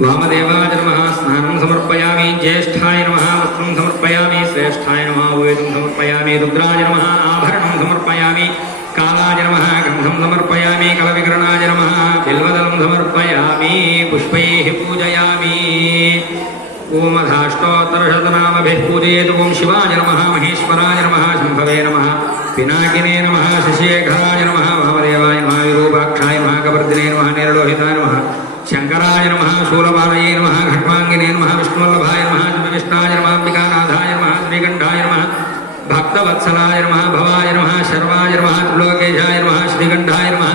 वामदेवाय नमः स्नानं समर्पयामि। ज्येष्ठाय नमः वस्त्रं समर्पयामि। श्रेष्ठाय नमः वेदं समर्पयामि। रुद्राय नमः आभरणं समर्पयामि। कालाय नमः गन्धं समर्पयामि। कलविकरणाय नमः बिल्वदलं समर्पयामि। पुष्पैः पूजयामि। ओम अधाष्टोत्तरशतनामभिः पूजयेत्। ओम शिवाय नमः, महेश्वराय नमः, शम्भवे नमः, पिनाकिने नमः, शशिशेखराय नमः, वामदेवाय नमः, विरूपाक्षाय नमः, कवर्दिने नमः, नेरलोहिताय नमः, शंकराय नमः, शूलपाणये नमः, खड्वांगिने नमः, विष्णुवल्लभाय नमः, विष्टाय नमः, अंबिकानाथाय नमः, श्रीकंठाय नमः, भक्तवत्सलाय नमः, भवाय नमः, शर्वाय नमः, त्रिलोकेशाय नमः, श्रीकंठाय नमः,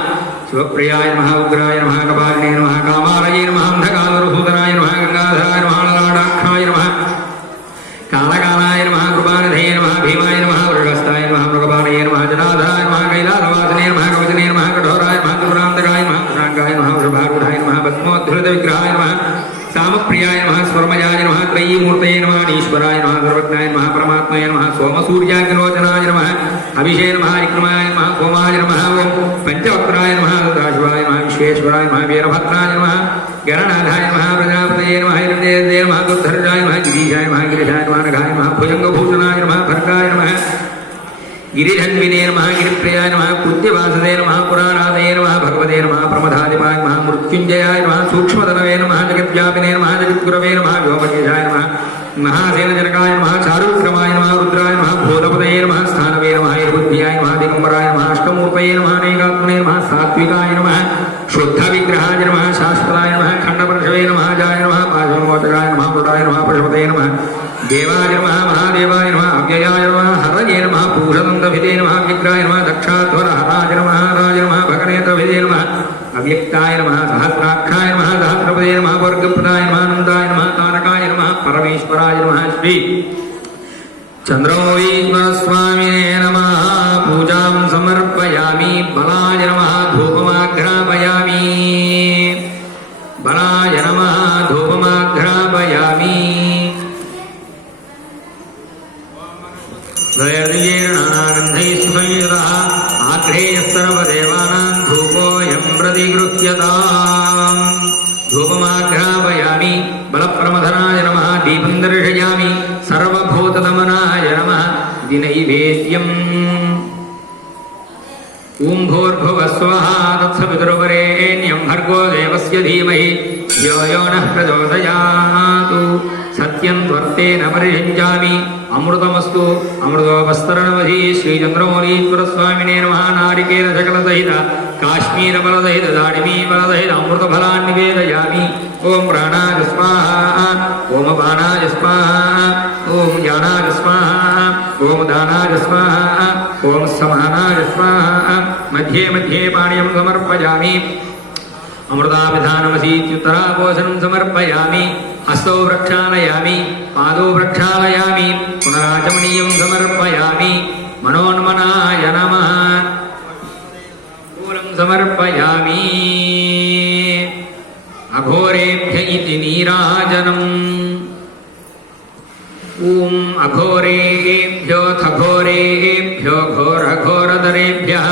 शिवप्रियाय नमः, उग्राय नमः, कपालिने नमः, कामालये नमः, अंधकालरूपधराय नमः, गंगाधराय नमः, ललाटाक्षाय नमः, कालकालाय नमः, कृपानिधये नमः, भीमाय नमः, वृषस्ताय नमः, मृगपाणये नमः, जनाधराय नमः, कैलासवासिने नमः, कवचने नमः, कठोराय नमः, त्रिपुरान्तकाय नमः, शांगाय नमः, वृषभारूढाय नमः, भस्मोद्धृतविग्रहाय नमः, कामप्रियाय नमः, स्वरमयाय नमः, त्रयीमूर्तये नमः, ईश्वराय नमः, सर्वज्ञाय नमः, परमात्मने नमः, सोमसूर्याग्निलोचनाय नमः, अभिषे नमः, विक्रमाय नमः, सोमाय नमः, ओम पंचवक्त्राय नमः, सदाशिवाय नमः, विश्वेश्वराय नमः, वीरभद्राय नमः, गणनाथाय नमः, प्रजापतये नमः, हिरण्येन्द्राय नमः, दुर्धर्षाय नमः, गिरीशाय नमः, गिरिशाय नमः, नघाय नमः, भुजंगभूषणाय नमः, भर्गाय नमः, गिरिधन्विने नमः, गिरिप्रियाय नमः, कुद्यवासदे नमः, पुराणादये नमः, भगवते नमः, प्रमदादिपाय नमः, मृत्युंजयाय नमः, सूक्ष्मतनवे नमः, जगद्व्यापिने नमः, जगद्गुरवे नमः, व्योमकेशाय नमः, महासेनजनकाय नमः, चारुविक्रमाय नमः, रुद्राय नमः, भूतपतये नमः, स्थानवे नमः, बुद्धियाय नमः, दिगंबराय नमः, अष्टमूर्तये नमः, अनेकात्मने नमः, सात्विकाय नमः, शुद्धविग्रहाय नमः, शाश्वताय नमः, खंडपर्शवे नमः, जाय नमः, पाशवमोचकाय नमः, मृडाय नमः, पशुपतये नमः, देवाय नमः, महादेवाय नमः, अव्ययाय नमः, हरये नमः, पूषदन्तभिदे नमः, विग्राय नमः, दक्षाध्वरहराय नमः, हराय नमः, भगनेतभिदे नमः, अव्यक्ताय नमः, सहस्राक्षाय नमः, सहस्रपदे नमः, वर्गप्रदाय नमः, नन्दाय नमः, तारकाय नमः, परमेश्वराय नमः, श्री चन्द्रोईश्वरस्वामिने नमः। पूजां समर्पयामि। बलाय नमः, धूपमाघ्रापयामि। बलाय नमः, धूपमाघ्रापयामि। गन्धैः आग्रेयः सर्वदेवानां धूपोऽयं प्रतिगृह्यताम्। धूपमाघ्रापयामि। बलप्रमथनाय नमः, दीपं दर्शयामि। सर्वभूतदमनाय नमः, दिनैवेद्यम्। ॐ भूर्भुवः स्वः तत्सवितुर्वरेण्यं भर्गो देवस्य धीमहि धियो यो नः प्रचोदयात्। सत्यं त्वर्तेन परिषिञ्चामि। अमृतमस्तु अमृतोपस्तरणमधि। श्रीचन्द्रमौलीश्वरस्वामिने नमः। नारिकेलशकलसहित काश्मीरफलसहित दाडिमीफलसहित अमृतफलान् निवेदयामि। ॐ प्राणाय स्वाहा, ॐ अपानाय स्वाहा, ॐ ज्ञानाय स्वाहा, ॐ दानाय स्वाहा, ॐ समानाय स्वाहा। मध्ये मध्ये पाणिं समर्पयामि। अमृताभिधानमसीत्युत्तरापोषणं समर्पयामि। हस्तौ प्रक्षालयामि, पादौ प्रक्षालयामि, पुनराचमनीयं समर्पयामि। मनोन्मनाय नमः। मूलं समर्पयामि। अघोरेभ्य इति नीराजनम्। ॐ अघोरेभ्योऽथ घोरेभ्यो घोरघोरतरेभ्यः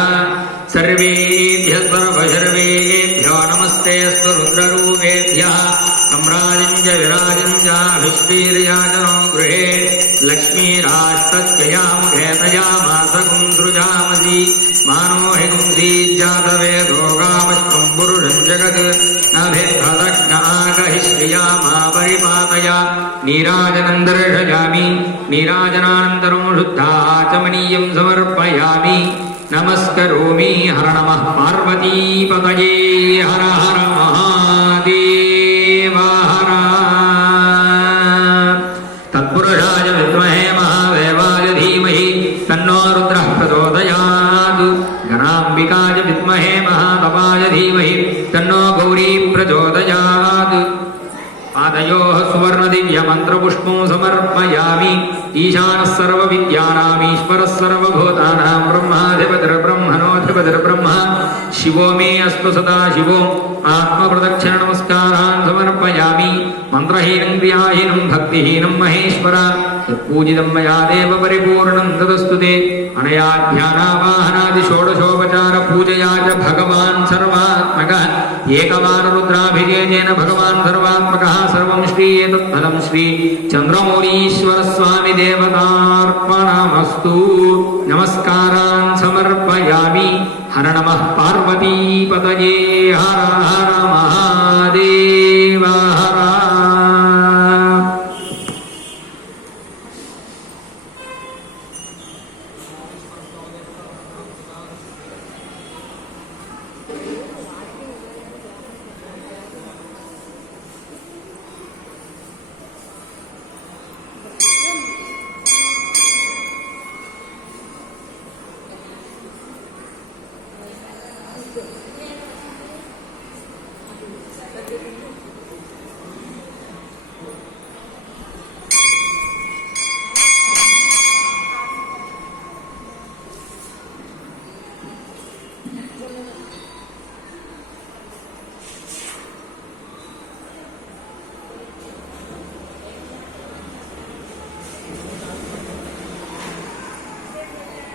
सर्वेभ्यः सर्वशर्वेभ्यो नमस्तेऽस्तु रुद्ररूपेभ्यः। सम्राजञ्च विराजञ्चाभिष्टीर्याजनो गृहे लक्ष्मीराष्टत्ययामुखे तयामासकुं सृजामसि। मानो हि कुंसीज्जातवेदो गामश्वं पुरुषं जगत् नभिर्भदग्नागहि श्रिया मा परिपातय। नीराजनं दर्शयामि। नीराजनानन्तरं शुद्धाचमनीयं समर्पयामि। नमस्करोमि। हर नमः पार्वतीपतये। हर हर महादेव हर। तत्पुरुषाय विद्महे महादेवाय धीमहि तन्नो रुद्रः प्रचोदयात्। गणाम्बिकाय विद्महे महातपाय धीमहि तन्नो गौरी प्रचोदयात्। पादयोः सुवर्णदिव्यमन्त्रपुष्पं समर्पयामि। ईशानः सर्वविद्यानाम् ईश्वरः सर्वभूतानां ब्रह्माधिपतिर्ब्रह्मणोऽधिपतिर्ब्रह्म शिवो मे अस्तु सदा शिवो। आत्मप्रदक्षिणनमस्कारान् समर्पयामि। मन्त्रहीनं क्रियाहीनं भक्तिहीनं महेश्वर यत्पूजितं मया देव परिपूर्णं तदस्तु ते अनया ध्यानावाहनादि षोडशोपचार पूजया च भगवान् सर्वात्मकः एकवाररुद्राभिषेकेन भगवान् सर्वात्मकः सर्वं श्री एतत्फलं श्री चन्द्रमौळीश्वर स्वामी देवतार्पणमस्तु। नमस्कारान् समर्पयामि। हर नमः पार्वतीपतये हर हर